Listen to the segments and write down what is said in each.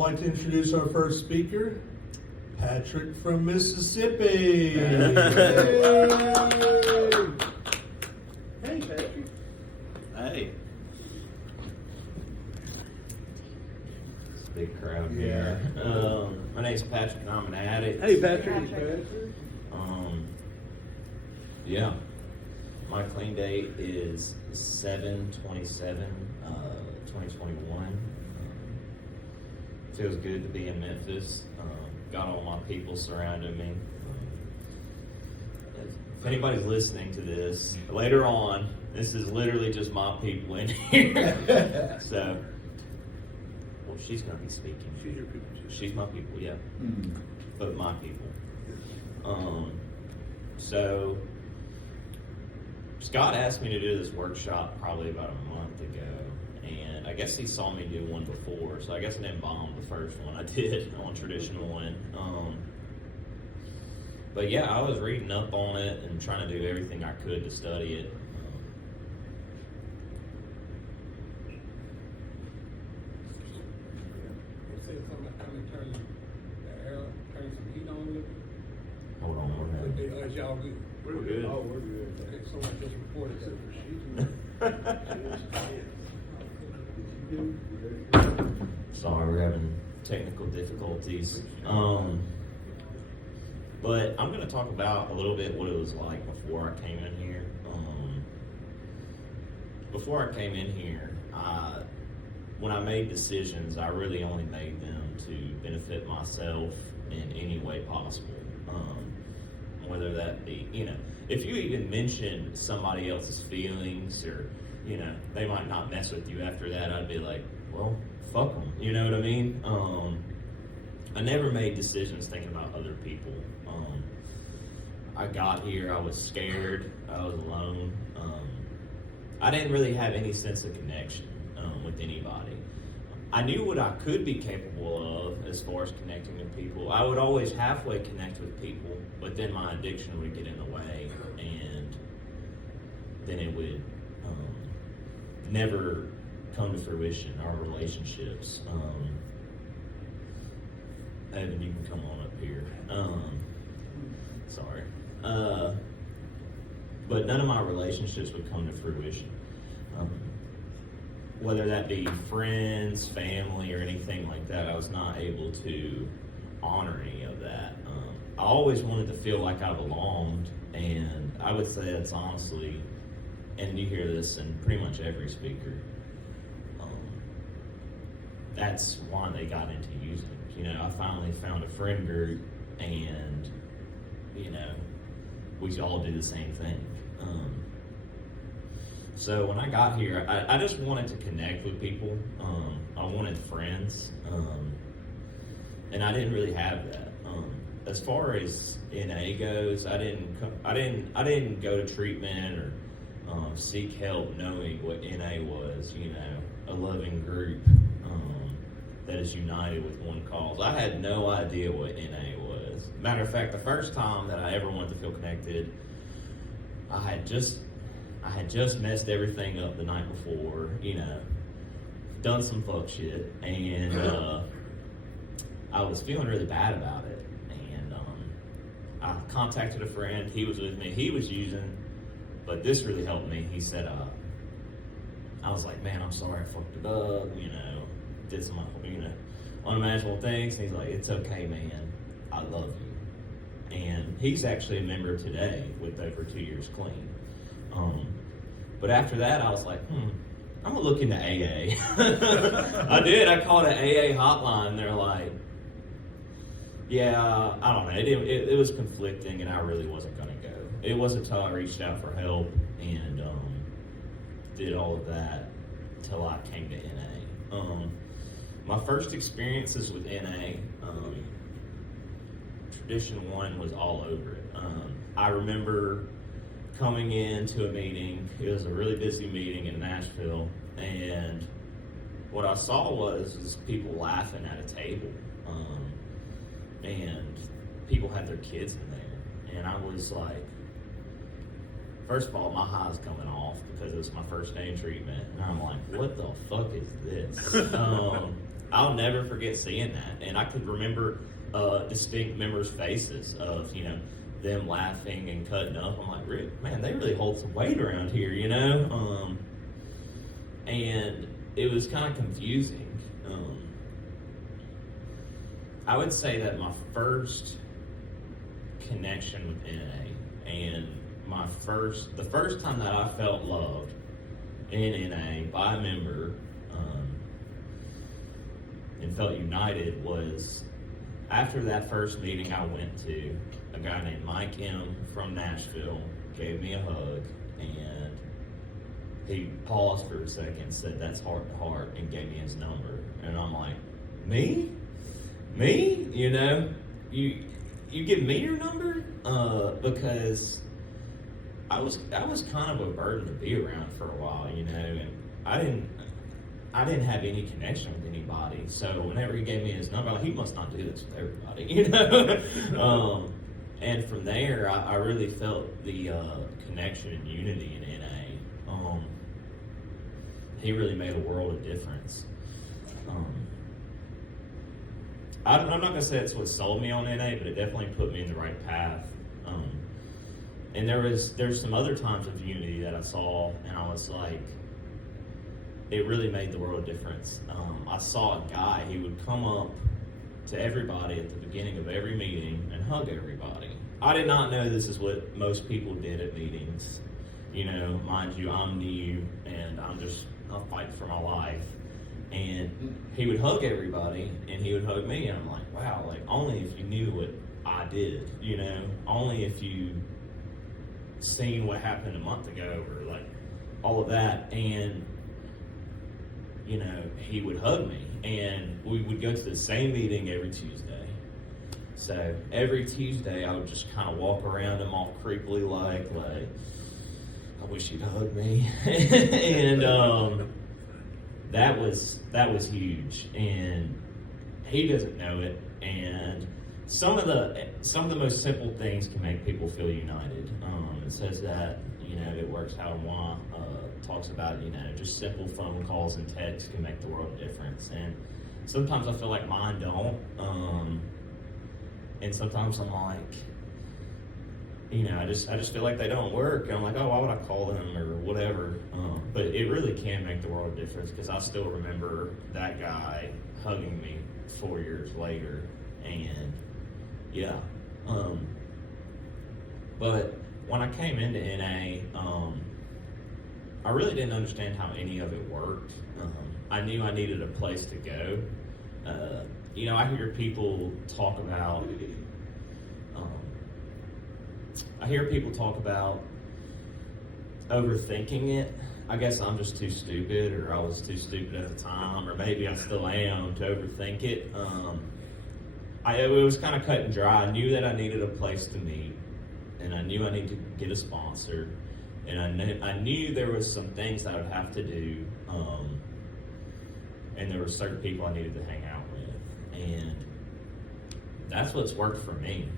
like to introduce our first speaker, Patrick from Mississippi. Hey, Patrick. Hey. It's a big crowd here. My name's Patrick and I'm an addict. Hey, Patrick. Yeah. My clean date is 7/27/2021. Feels good to be in Memphis. Got all my people surrounding me. If anybody's listening to this later on, this is literally just my people in here. So, well, she's gonna be speaking. She's your people. She's my people, yeah. Mm-hmm. But my people. So Scott asked me to do this workshop probably about a month ago, and I guess he saw me do one before, so I guess I didn't bomb the first one I did on traditional one. But yeah, I was reading up on it and trying to do everything I could to study it. Turn some heat on you. Hold on, we're Is y'all good? We're good. Oh, we're good. Okay, someone just reported that. Sorry, we're having technical difficulties. But I'm going to talk about a little bit what it was like before I came in here. Before I came in here, when I made decisions, I really only made them to benefit myself in any way possible. Whether that be, if you even mention somebody else's feelings or, they might not mess with you after that, I'd be like, well, fuck them. You know what I mean? I never made decisions thinking about other people. I got here, I was scared, I was alone. I didn't really have any sense of connection with anybody. I knew what I could be capable of as far as connecting with people. I would always halfway connect with people, but then my addiction would get in the way, and then it would never come to fruition, our relationships. Evan, you can come on up here. Sorry. But none of my relationships would come to fruition. Whether that be friends, family, or anything like that, I was not able to honor any of that. I always wanted to feel like I belonged, and I would say that's honestly, and you hear this in pretty much every speaker, that's why they got into using it. I finally found a friend group, and, we all do the same thing. So when I got here, I just wanted to connect with people. I wanted friends, and I didn't really have that. As far as NA goes, I didn't go to treatment or seek help knowing what NA was. A loving group that is united with one cause. I had no idea what NA was. Matter of fact, the first time that I ever wanted to feel connected, I had just messed everything up the night before, done some fuck shit, and I was feeling really bad about it, and I contacted a friend. He was with me. He was using, but this really helped me. He said, I was like, man, I'm sorry I fucked it up, did some, unimaginable things. And he's like, it's okay, man. I love you. And he's actually a member today with over 2 years clean. But after that, I was like, I'm gonna look into AA. I did. I called an AA hotline. They're like, yeah, I don't know. It was conflicting, and I really wasn't gonna go. It wasn't until I reached out for help and did all of that until I came to NA. My first experiences with NA, Tradition 1 was all over it. I remember coming into a meeting. It was a really busy meeting in Nashville, and what I saw was people laughing at a table, and people had their kids in there, and I was like, first of all, my high's coming off because it was my first day in treatment, and I'm like, what the fuck is this? I'll never forget seeing that, and I could remember distinct members' faces of them laughing and cutting up. I'm like, man, they really hold some weight around here, and it was kind of confusing. I would say that my first connection with NA and the first time that I felt loved in NA by a member and felt united was after that first meeting I went to. A guy named Mike M. from Nashville gave me a hug, and he paused for a second, said, "That's heart to heart," and gave me his number. And I'm like, me? You give me your number? Because I was kind of a burden to be around for a while, and I didn't have any connection with anybody. So whenever he gave me his number, he must not do this with everybody, And from there, I really felt the connection and unity in NA. He really made a world of difference. I'm not going to say it's what sold me on NA, but it definitely put me in the right path. And there's some other times of unity that I saw, and I was like, it really made the world of difference. I saw a guy, he would come up to everybody at the beginning of every meeting and hug everybody. I did not know this is what most people did at meetings. Mind you, I'm new and I'm fighting for my life. And he would hug everybody and he would hug me, and I'm like, wow, like only if you knew what I did, only if you seen what happened a month ago or like all of that. And he would hug me, and we would go to the same meeting every Tuesday. So every Tuesday I would just kind of walk around him all creepily like I wish he'd hug me. And that was huge, and he doesn't know it. And some of the most simple things can make people feel united. It says that it works how one talks about just simple phone calls and texts can make the world of difference. And sometimes I feel like mine don't, and sometimes I'm like, I just feel like they don't work. And I'm like, oh, why would I call them or whatever? But it really can make the world of difference, because I still remember that guy hugging me 4 years later, and yeah. But when I came into NA, I really didn't understand how any of it worked. I knew I needed a place to go. I hear people talk about overthinking it. I guess I'm just too stupid, or I was too stupid at the time, or maybe I still am to overthink it. It was kind of cut and dry. I knew that I needed a place to meet, and I knew I needed to get a sponsor, and I knew there was some things I would have to do, and there were certain people I needed to hang out with, and that's what's worked for me.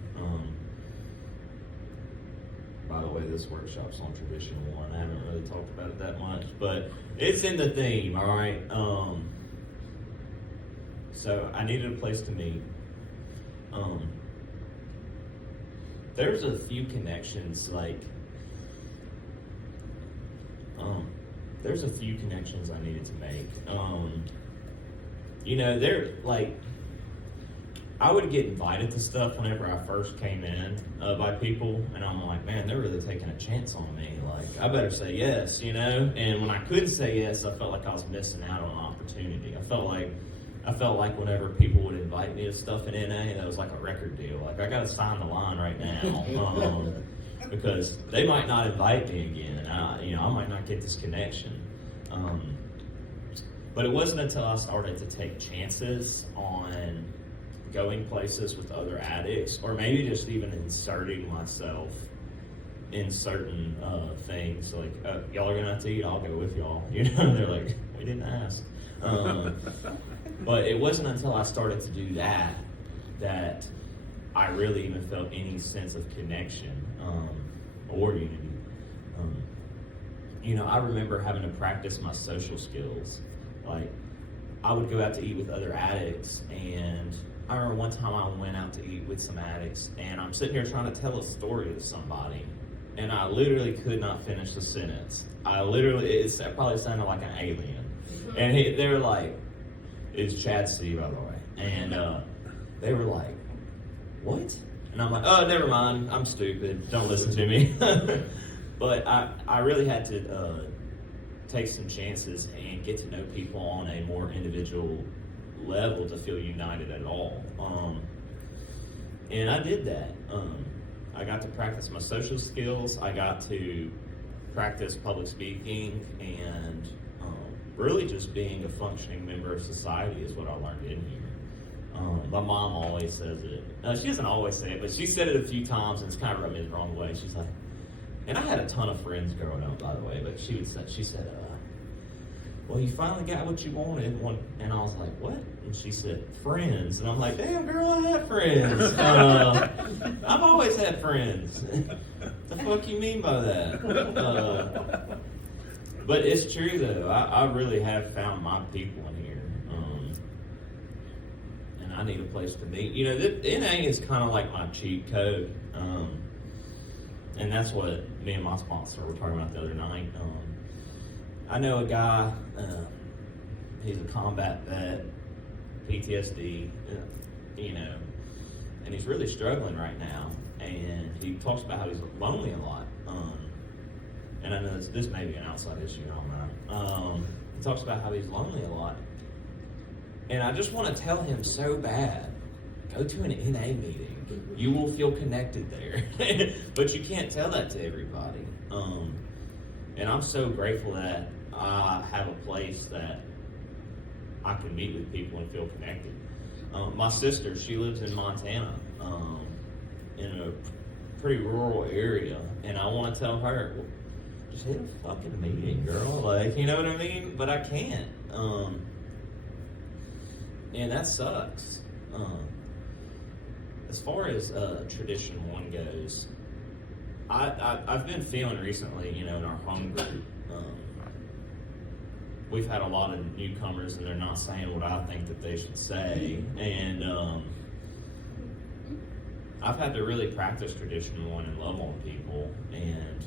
By the way, this workshop's on tradition 1. I haven't really talked about it that much, but it's in the theme, all right? So I needed a place to meet. There's a few connections, there's a few connections I needed to make. I would get invited to stuff whenever I first came in by people, and I'm like, man, they're really taking a chance on me. Like, I better say yes, And when I couldn't say yes, I felt like I was missing out on an opportunity. I felt like whenever people would invite me to stuff in NA, that was like a record deal. Like, I got to sign the line right now because they might not invite me again. I might not get this connection. But it wasn't until I started to take chances on going places with other addicts, or maybe just even inserting myself in certain things, like y'all are gonna have to eat, I'll go with y'all. They're like, we didn't ask. But it wasn't until I started to do that I really even felt any sense of connection or unity. I remember having to practice my social skills. Like, I would go out to eat with other addicts, and I remember one time I went out to eat with some addicts, and I'm sitting here trying to tell a story to somebody, and I literally could not finish the sentence. It probably sounded like an alien. And they were like, it's Chad C, by the way. And they were like, what? And I'm like, oh, never mind. I'm stupid. Don't listen to me. But I really had to take some chances and get to know people on a more individual level to feel united at all. And I did that. I got to practice my social skills. I got to practice public speaking, and really just being a functioning member of society is what I learned in here. My mom always says it. She doesn't always say it, but she said it a few times, and it's kind of rubbed me the wrong way. She's like, and I had a ton of friends growing up, by the way, but she said, well, you finally got what you wanted. And I was like, what? And she said, friends. And I'm like, damn, girl, I had friends. I've always had friends. The fuck you mean by that? But it's true, though. I really have found my people in here. And I need a place to meet. You know, the NA is kind of like my cheat code. And that's what me and my sponsor were talking about the other night. I know a guy, he's a combat vet, PTSD, you know, and he's really struggling right now. And he talks about how he's lonely a lot. And I know this may be an outside issue, I don't know. He talks about how he's lonely a lot. And I just want to tell him so bad, go to an NA meeting. You will feel connected there. But you can't tell that to everybody. And I'm so grateful that I have a place that I can meet with people and feel connected. My sister, she lives in Montana, in a pretty rural area, and I want to tell her, just hit a fucking meeting, girl. Like, you know what I mean? But I can't. And that sucks. As far as Tradition 1 goes, I've been feeling recently, you know, in our home group, we've had a lot of newcomers, and they're not saying what I think that they should say. And I've had to really practice Tradition 1 and love on people, and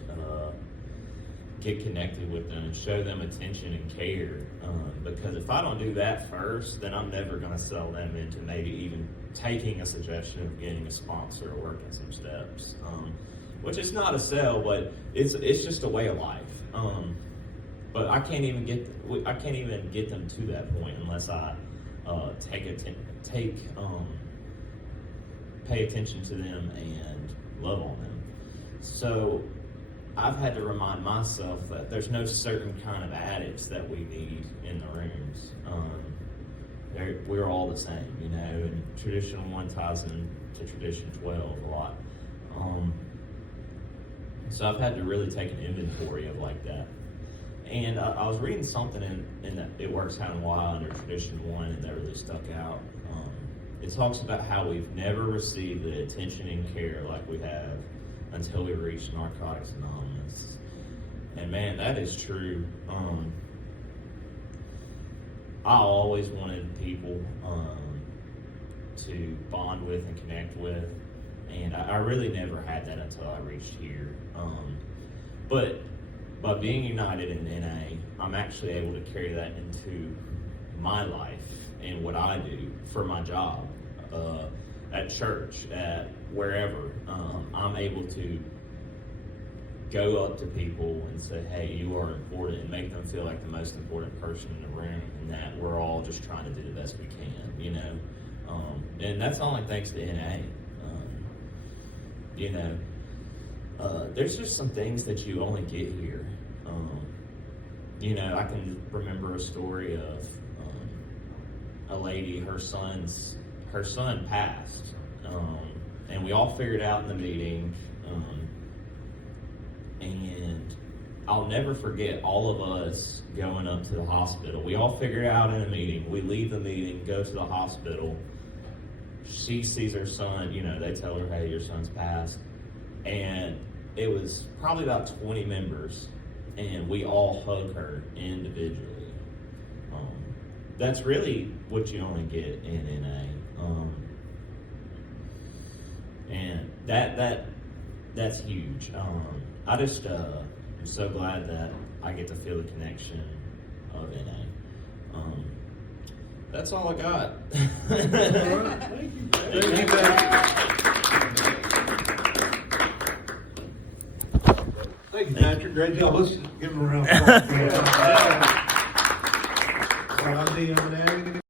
get connected with them and show them attention and care. Because if I don't do that first, then I'm never going to sell them into maybe even taking a suggestion of getting a sponsor or working some steps. Which is not a sell, but it's just a way of life. But I can't even get them to that point unless I pay attention to them and love on them. So I've had to remind myself that there's no certain kind of addicts that we need in the rooms. We're all the same, you know, and Tradition 1 ties into Tradition 12 a lot. So I've had to really take an inventory of like that. And I was reading something in that It Works How and Why under Tradition 1, and that really stuck out. It talks about how we've never received the attention and care like we have until we reach Narcotics Anonymous. And man, that is true. I always wanted people to bond with and connect with, and I really never had that until I reached here. But by being united in NA, I'm actually able to carry that into my life and what I do for my job, at church, at wherever. I'm able to go up to people and say, hey, you are important, and make them feel like the most important person in the room, and that we're all just trying to do the best we can, you know. And that's only thanks to NA. You know, there's just some things that you only get here. You know, I can remember a story of a lady, her son passed, and we all figured out in the meeting, and I'll never forget all of us going up to the hospital. We all figured out in a meeting. We leave the meeting, go to the hospital. She sees her son, you know, they tell her, hey, your son's passed. And it was probably about 20 members, and we all hug her individually. that's really what you only get in NA. And that's huge. I just am so glad that I get to feel the connection of NA. That's all I got. Thank you, Patrick. Thank you, Patrick. Great job. Let's give him a round of applause. Well, I'm Dean O'Neill.